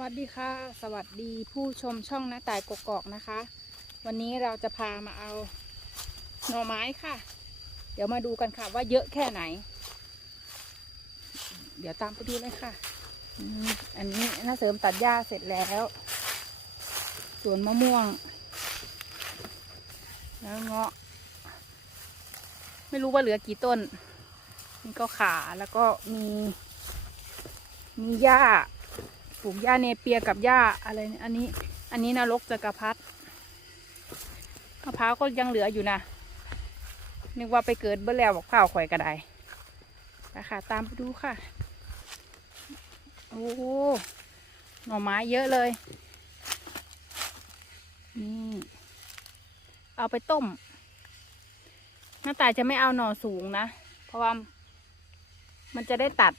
วัสดีค่ะ สวัสดีผู้ชมช่องน้าต่ายกกอกนะคะ วันนี้เราจะพามาเอาหน่อไม้ค่ะ เดี๋ยวมาดูกันค่ะว่าเยอะแค่ไหน เดี๋ยวตามไปดูเลยค่ะ อันนี้น้าเสริมตัดหญ้าเสร็จแล้วสวนมะม่วง แล้วเงาะ ไม่รู้ว่าเหลือกี่ต้น นี่ก็ขาแล้วก็มี มีหญ้า ปลูกหญ้าเนเปียกับหญ้าอะไรอันนี้ อันนี้นรกจักรพรรดิมะพร้าวก็ยังเหลืออยู่นะนึกว่าไปเกิดเบื่อแล้วบอกข้าวข่อยกระไดไปค่ะตามไปดูค่ะ โอ้โหหน่อไม้เยอะเลย นี่ เอาไปต้ม หน้าตายจะไม่เอาหน่อสูงนะ เพราะว่ามันจะได้ตัด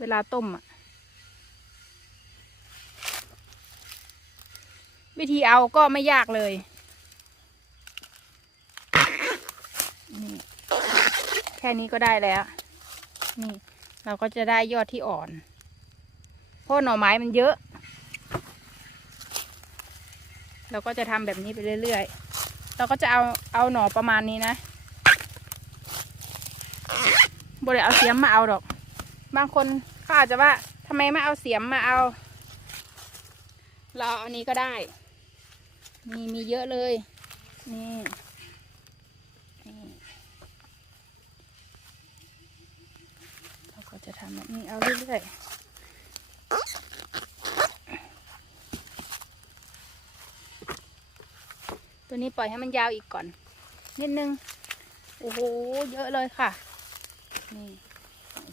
เวลาต้มอะ วิธีเอาก็ไม่ยากเลยนี่แค่นี้ก็ได้แล้ว นี่ เราก็จะได้ยอดที่อ่อน เพราะหน่อไม้มันเยอะ เราก็จะทำแบบนี้ไปเรื่อยๆ เราก็จะเอาเอาหน่อประมาณนี้นะบริเอาเสียมมาเอาดอก บางคนเขาอาจจะว่าทำไมไม่เอาเสียมมาเอา เราเอาอันนี้ก็ได้ มีมีเยอะเลย นี่นี่เราก็จะทำแบบนี้เอาเรื่อยๆตัวนี้ปล่อยให้มันยาวอีกก่อน นิดนึง โอ้โห เยอะเลยค่ะ นี่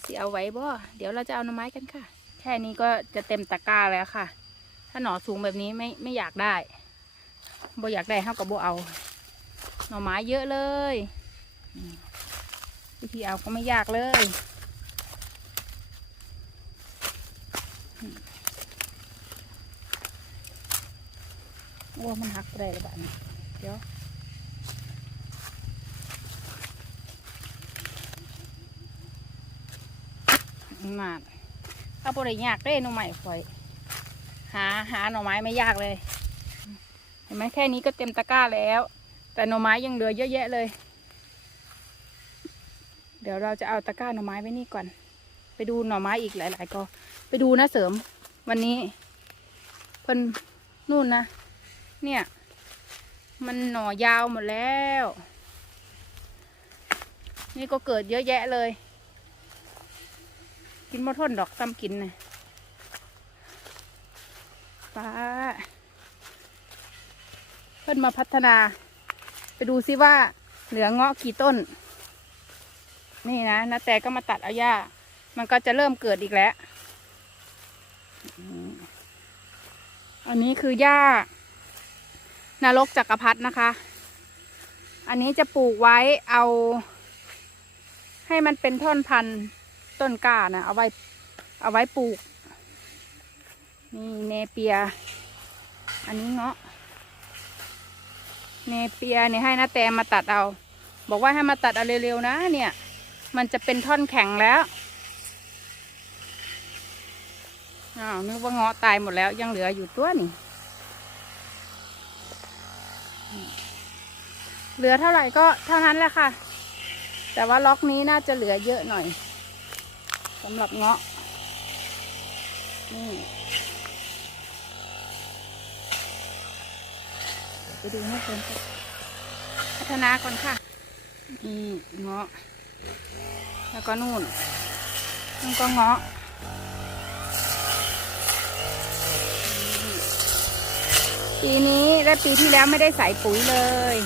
สิเอาไว้บ่ เดี๋ยวเราจะเอาหน่อไม้กันค่ะ แค่นี้ก็จะเต็มตะกร้าแล้วค่ะ ถ้าหน่อสูงแบบนี้ไม่ไม่อยากได้ บ่อยากได้เท่ากับบ่เอา หน่อไม้เยอะเลยวิธีเอาก็ไม่ยากเลยอืมโอ้มันหักไปได้แล้วบ้านี้เดี๋ยวมาดถ้าบ่ได้ยากเด้หน่อไม้ฝอย หาหาหน่อไม้ไม่ยากเลย เห็นไหมแค่นี้ก็เต็มตะกร้าแล้ว แต่หน่อไม้ยังเหลือเยอะแยะเลย เดี๋ยวเราจะเอาตะกร้าหน่อไม้ไว้นี่ก่อน ไปดูหน่อไม้อีกหลาย ๆก็ไปดูนะเสริม วันนี้เพิ่นนู่นนะ เนี่ย มันหน่อยาวหมดแล้ว นี่ก็เกิดเยอะแยะเลย กินมะทนดอกซ้ำกินนะป้า พิ่นมาพัฒนา ไปดูซิว่าเหลือเงาะกี่ต้น นี่นะนะแต่ก็มาตัดเอาหญ้า มันก็จะเริ่มเกิดอีกแล้ว อันนี้คือหญ้านรกจักรพรรดินะคะ อันนี้จะปลูกไว้เอา ให้มันเป็นท่อนพันต้นกล้านะเอาไว้เอาไว้ปลูก นี่เนเปีย อันนี้เงาะ เนเปียเนี่ยให้นาแตมาตัดเอา บอกว่าให้มาตัดเอาเร็วๆนะ เนี่ย มันจะเป็นท่อนแข็งแล้วอ้าวนึกว่าเงาะตายหมดแล้วยังเหลืออยู่ตัวนี่เหลือเท่าไหร่ก็เท่านั้นแหละค่ะ แต่ว่าล็อกนี้น่าจะเหลือเยอะหน่อยสำหรับเงาะนี่ ไปดูให้เพิ่มค่ะพัฒนาก่อนค่ะ นี่เงาะ แล้วก็นู่นนู่นก็เงาะปีนี้และปีที่แล้วไม่ได้ใส่ปุ๋ยเลย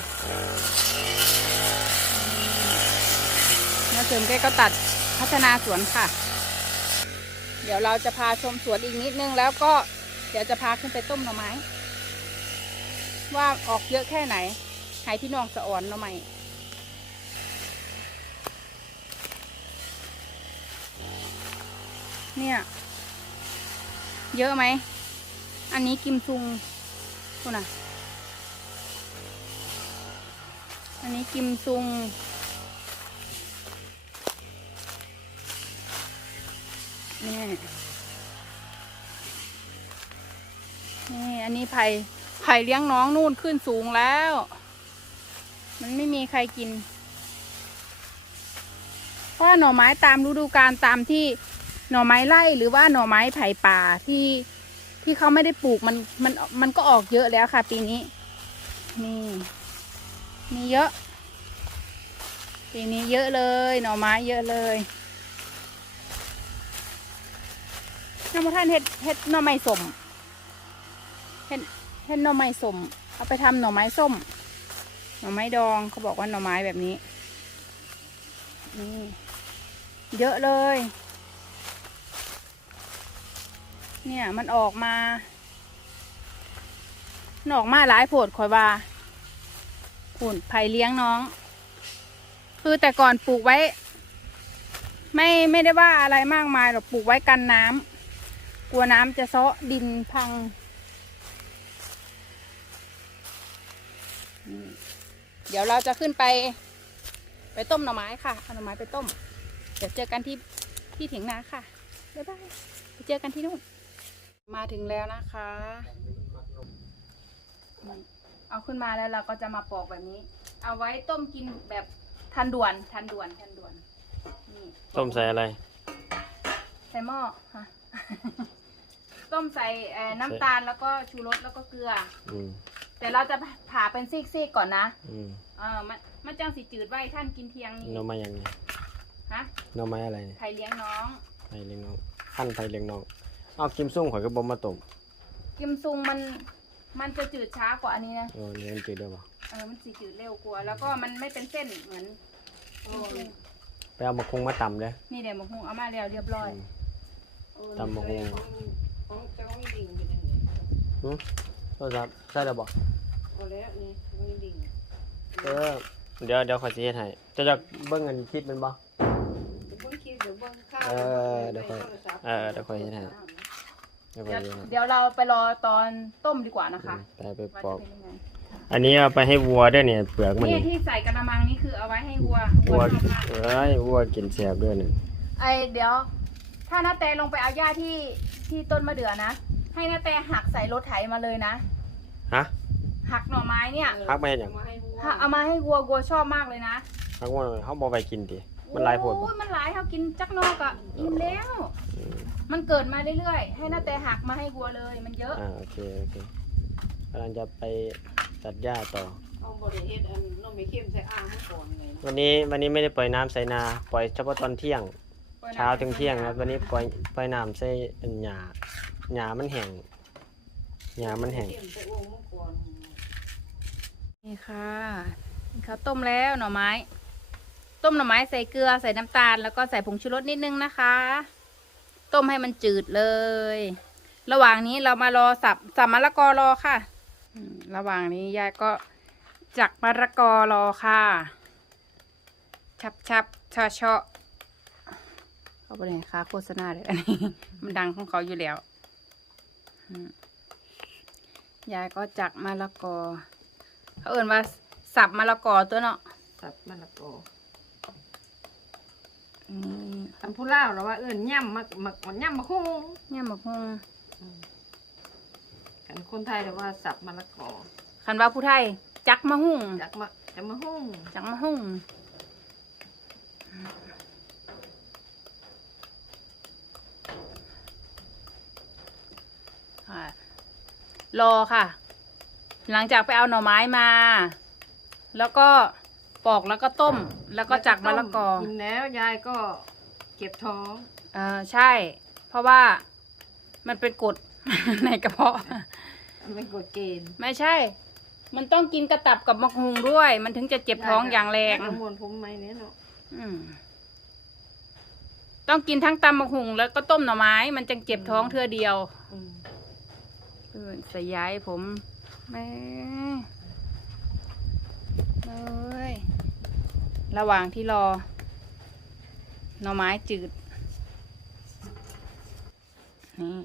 นาเสริมแกก็ตัดพัฒนาสวนค่ะ เดี๋ยวเราจะพาชมสวนอีกนิดนึงแล้วก็เดี๋ยวจะพาขึ้นไปต้มหน่อไม้ ว่าออกเยอะแค่ไหนให้พี่น้องสะอ่อนหน่อไม้เนี่ย เยอะไหม อันนี้กิมซุงคุณน่ะ อันนี้กิมซุง นี่ นี่ อันนี้ไผ่ ไผ่เลี้ยงน้องนู่นขึ้นสูงแล้ว มันไม่มีใครกิน เพราะว่าหน่อไม้ตามฤดูกาลตามที่หน่อไม้ไร่หรือว่าหน่อไม้ไผ่ป่าที่ที่เขาไม่ได้ปลูกมันมันมันก็ออกเยอะแล้วค่ะ ปีนี้ นี่มีเยอะ ปีนี้เยอะเลยหน่อไม้เยอะเลยน้ำมันท่านเฮ็ดเฮ็ดหน่อไม้สม ฮ็ดเฮ็ดหน่อไม้ส้มเอาไปทำหน่อไม้ส้ม หน่อไม้ดองเขาบอกว่าหน่อไม้แบบนี้ นี่เยอะเลย เนี่ยมันออกมามันออกมาหลายโผดคอยว่าผุ่นไผ่เลี้ยงน้อง คือแต่ก่อนปลูกไว้ ไม่ไม่ได้ว่าอะไรมากมายหรอกปลูกไว้กันน้ำกลัวน้ำจะเซาะดินพัง เดี๋ยวเราจะขึ้นไป ไปต้มหน่อไม้ค่ะเอาหน่อไม้ไปต้ม เดี๋ยวเจอกันที่ที่เถียงนาค่ะบ๊ายบายไปเจอกันที่นู่น มาถึงแล้วนะคะนี่เอาขึ้นมาแล้วเราก็จะมาปอกแบบนี้ เอาไว้ต้มกินแบบทันด่วนทันด่วนทันด่วนนี่ต้มใส่อะไร ใส่หม้อฮะ ต้มใส่เอ่อน้ำตาลแล้วก็ชูรสแล้วก็เกลือ อืมแต่เราจะผ่าเป็นซีกๆก่อนนะ อืมเออมันมันจังสีจืดไว้ท่านกินเที่ยงนี้หน่อไม้ยังไงฮะหน่อไม้อะไรเนี่ยไข่เลี้ยงน้องไผ่เลี้ยงน้องขั้นไผ่เลี้ยงน้อง เอากิมซุ่งข่อยก็บ่มาต้มกิมซุงมันมันจะจืดช้ากว่าอันนี้นะ เออนี่มันจืดด้วยป่ะเออ มันสีจืดเร็วกว่า แล้วก็มันไม่เป็นเส้นเหมือนกิมซุงไปเอามาคงมาตำเลยนี่เดี๋ยวมะฮุงเอามาแล้วเรียบร้อย ตำ มะฮุงหืมโทรศัพท์ใช่แล้วบอกเออเดี๋ยวเดี๋ยวขอยสิเฮ็ดให้จะจะเบิ่งเงินคิดแมันบ่เออเดี๋ยวค่อยเออเดี๋ยวค่อยเฮ็ดให้เดี๋ยวค่อยเดี๋ยวเฮ็ดให้เดี๋ยวเราไปรอตอนต้มดีกว่านะคะไปไปว่าปอกจะเป็นยังไงอันนี้เอาไปให้วัวด้วยเนี่ยเปลือกมันนี่นี่ที่ใส่กระมังนี่คือเอาไว้ให้วัววัวชอบมากเอ้ยวัวกินแซ่บด้วยเนี่ยไอเดี๋ยว ถ้านาแตลงไปเอาหญ้าที่ที่ต้นมะเดื่อนะ ให้นาแตหักใส่รถไถมาเลยนะ ฮะหักหน่อไม้เนี่ยพักมาเฮ็ดหยังถ้าเอามาให้วัววัวชอบมากเลยนะพักว่าเขาบ่ไปกินติมันหลายโพดบ่โอ้ยมันหลายเขากินจักนอกอะอิ่มแล้วอืมมันเกิดมาเรื่อยๆ ให้นาแตหักมาให้วัวเลย มันเยอะ อ่าโอเคโอเคกำลังจะไปตัดหญ้าต่อ เอาบริเฮ็ดอันน้องไม่เข้มใส่อ่างมาก่อนเลยนะวันนี้วันนี้ไม่ได้ปล่อยน้ำใส่นา ปล่อยเฉพาะตอนเที่ยง เช้าถึงเที่ยงครับวันนี้ปล่อยปล่อยน้ำใส่หญ้าหญ้ามันแห้งหญ้ามันแห้งเข้มใส่อ่างมาก่อนนี่ค่ะนี่เขาต้มแล้วหน่อไม้ ต้มหน่อไม้ใส่เกลือใส่น้ำตาล แล้วก็ใส่ผงชูรสนิดนึงนะคะ ต้มให้มันจืดเลย ระหว่างนี้เรามารอสับสับมะละกอรอค่ะอืมระหว่างนี้ยายก็จักมะละกอรอค่ะ ชับชับชอชอ เขาไปเลยค่ะโฆษณาเลยอันนี้ มันดังของเขาอยู่แล้วอืมยายก็จักมะละกอ เขาเอ่นว่าสับมะละกอตัวเนาะสับมะละกอนี่อันผู้เล่าวเราว่าเอิ้นย่ำมักมักมันย่ำมะฮุงเนี่ยหมกฮงกันคนไทยเราว่าสับมะละกอคันว่าผู้ไทย จักมะหุ่งจักมะจักมะฮุงจักมะหุ่ง ค่ะ รอค่ะ หลังจากไปเอาหน่อไม้มา แล้วก็ปอกแล้วก็ต้ม แล้วก็จักมะละกอกินแล้วยายก็เก็บท้องเออใช่ เพราะว่ามันเป็นกรด ในกระเพาะ ไม่กดเกณฑ์ไม่ใช่ มันต้องกินกระตับกับมะฮุงด้วย มันถึงจะเจ็บท้องอย่างแรงยายกระมวลผมไหมเนี่ยเนาะอืม ต้องกินทั้งตำมะฮุงแล้วก็ต้มหน่อไม้ มันจึงเจ็บท้องเทื่อเดียว อืม เออสยายผมแม่เอ้ยระหว่างที่รอหน่อไม้จืดนี่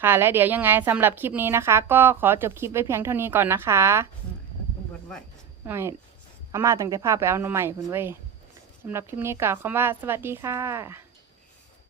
ค่ะและเดี๋ยวยังไงสำหรับคลิปนี้นะคะ ก็ขอจบคลิปไว้เพียงเท่านี้ก่อนนะคะคุณเบิดไว้ไม่เอามาตั้งแต่พาพไปเอาหน่อใหม่คุณเว้ยสำหรับคลิปนี้กล่าวคำว่าสวัสดีค่ะ